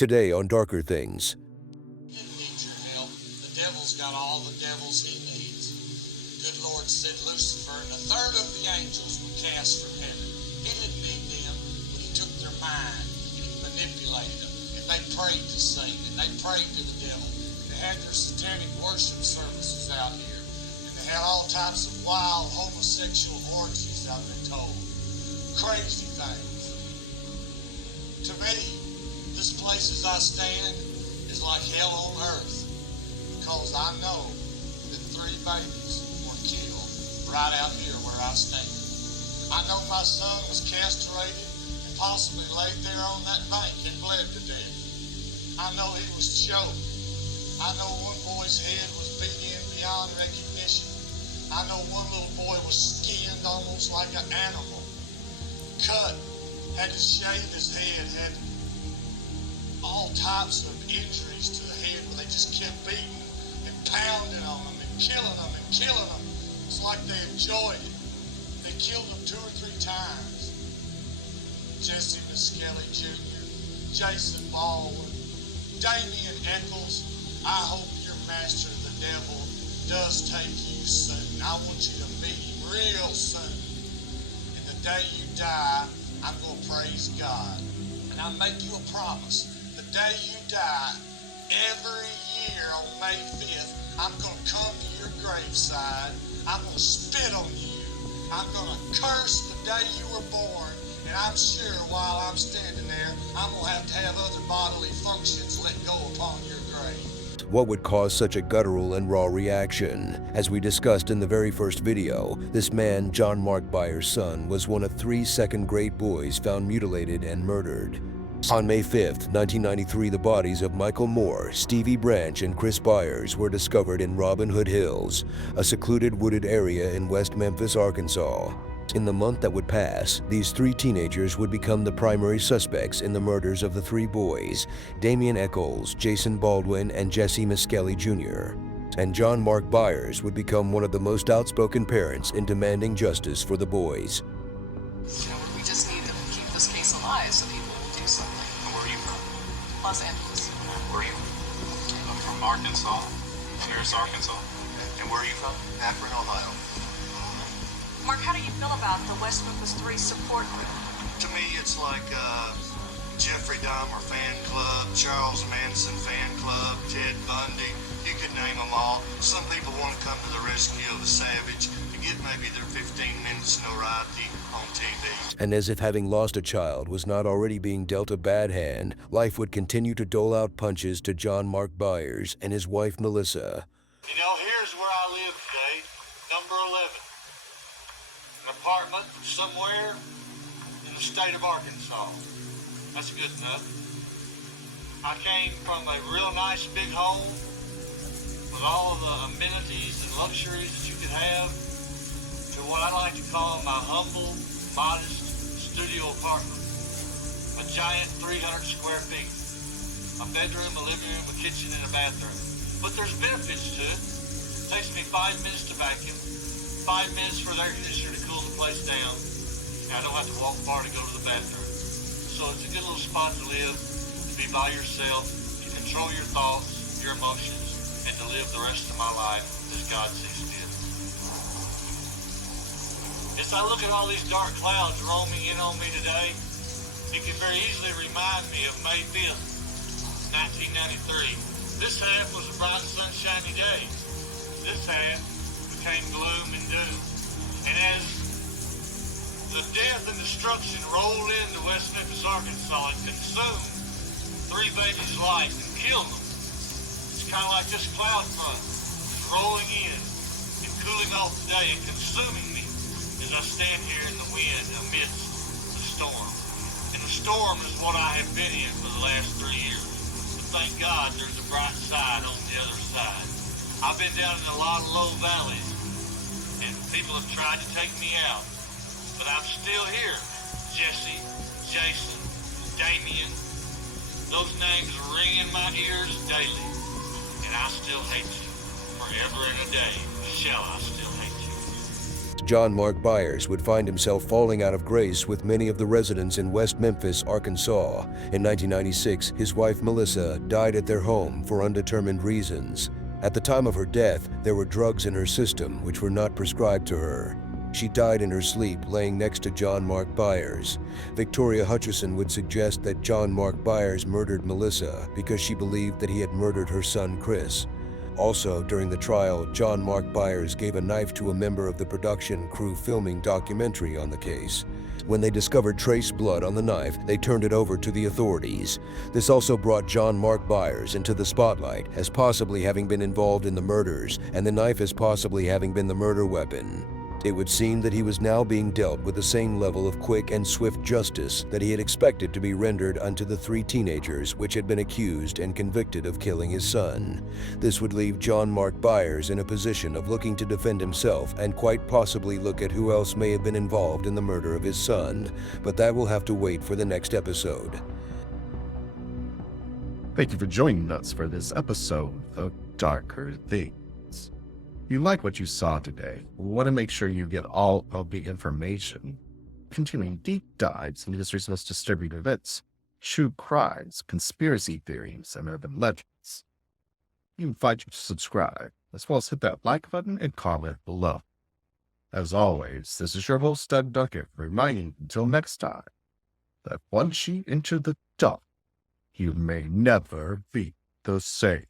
Today on Darker Things. He didn't need your help. The devil's got all the devils he needs. Good Lord said Lucifer and a third of the angels were cast from heaven. He didn't need them, but he took their mind and he manipulated them. And they prayed to Satan and they prayed to the devil. And they had their satanic worship services out here. And they had all types of wild homosexual orgies, I've been told. Crazy things. To me, this place as I stand is like hell on earth, because I know that 3 babies were killed right out here where I stand. I know my son was castrated and possibly laid there on that bank and bled to death. I know he was choked. I know one boy's head was beat in beyond recognition. I know one little boy was skinned almost like an animal, cut, had to shave his head, had all types of injuries to the head where they just kept beating and pounding on them and killing them and killing them. It's like they enjoyed it. They killed them 2 or 3 times. Jessie Misskelley Jr., Jason Baldwin, Damien Echols. I hope your master, the devil, does take you soon. I want you to meet him real soon. And the day you die, I'm going to praise God. And I make you a promise. The day you die, every year on May 5th, I'm going to come to your graveside. I'm going to spit on you. I'm going to curse the day you were born. And I'm sure while I'm standing there, I'm going to have other bodily functions let go upon your grave. What would cause such a guttural and raw reaction? As we discussed in the very first video, this man, John Mark Byers' son, was one of 3 second-grade boys found mutilated and murdered. On May 5th, 1993, the bodies of Michael Moore, Stevie Branch, and Chris Byers were discovered in Robin Hood Hills, a secluded wooded area in West Memphis, Arkansas. In the month that would pass, these 3 teenagers would become the primary suspects in the murders of the 3 boys, Damien Echols, Jason Baldwin, and Jessie Misskelley Jr. And John Mark Byers would become one of the most outspoken parents in demanding justice for the boys. We just need to keep this case alive so people will do something. Where are you from? Los Angeles. Where are you? I'm from Arkansas, Paris, Arkansas. And where are you from? Akron, Ohio. Mark, how do you feel about the West Memphis Three support group? To me, it's like Jeffrey Dahmer fan club, Charles Manson fan club, Ted Bundy. You could name them all. Some people want to come to the rescue of a savage to get maybe their 15 minutes notoriety on TV. And as if having lost a child was not already being dealt a bad hand, life would continue to dole out punches to John Mark Byers and his wife Melissa. You know, here's where I live today, number 11. An apartment somewhere in the state of Arkansas. That's good enough. I came from a real nice big home with all of the amenities and luxuries that you could have to what I like to call my humble, modest studio apartment. A giant 300 square feet. A bedroom, a living room, a kitchen, and a bathroom. But there's benefits to it. It takes me 5 minutes to vacuum, 5 minutes for the air conditioner to cool the place down. And I don't have to walk far to go to the bathroom. So it's a good little spot to live, to be by yourself, to control your thoughts, your emotions, and to live the rest of my life as God sees fit. As I look at all these dark clouds roaming in on me today, it can very easily remind me of May 5th, 1993. This half was a bright, sunshiny day. This half became gloom and doom. And as the death and destruction rolled into West Memphis, Arkansas, and consumed 3 babies' life and killed them, it's kind of like this cloud front is rolling in and cooling off today and consuming me as I stand here in the wind amidst the storm. And the storm is what I have been in for the last 3 years. But thank God there's a bright side on the other side. I've been down in a lot of low valleys, and people have tried to take me out. But I'm still here. Jessie, Jason, Damien. Those names ring in my ears daily. And I still hate you. Forever and a day shall I still hate you. John Mark Byers would find himself falling out of grace with many of the residents in West Memphis, Arkansas. In 1996, his wife Melissa died at their home for undetermined reasons. At the time of her death, there were drugs in her system which were not prescribed to her. She died in her sleep laying next to John Mark Byers. Victoria Hutcherson would suggest that John Mark Byers murdered Melissa because she believed that he had murdered her son Chris. Also, during the trial, John Mark Byers gave a knife to a member of the production crew filming documentary on the case. When they discovered trace blood on the knife, they turned it over to the authorities. This also brought John Mark Byers into the spotlight as possibly having been involved in the murders, and the knife as possibly having been the murder weapon. It would seem that he was now being dealt with the same level of quick and swift justice that he had expected to be rendered unto the 3 teenagers which had been accused and convicted of killing his son. This would leave John Mark Byers in a position of looking to defend himself and quite possibly look at who else may have been involved in the murder of his son, but that will have to wait for the next episode. Thank you for joining us for this episode of Darker Things. If you like what you saw today, we want to make sure you get all of the information, continuing deep dives into history's most disturbing events, true crimes, conspiracy theories, and urban legends. We invite you to subscribe, as well as hit that like button and comment below. As always, this is your host, Doug Duckett, reminding you until next time, that once you enter the dark, you may never be the same.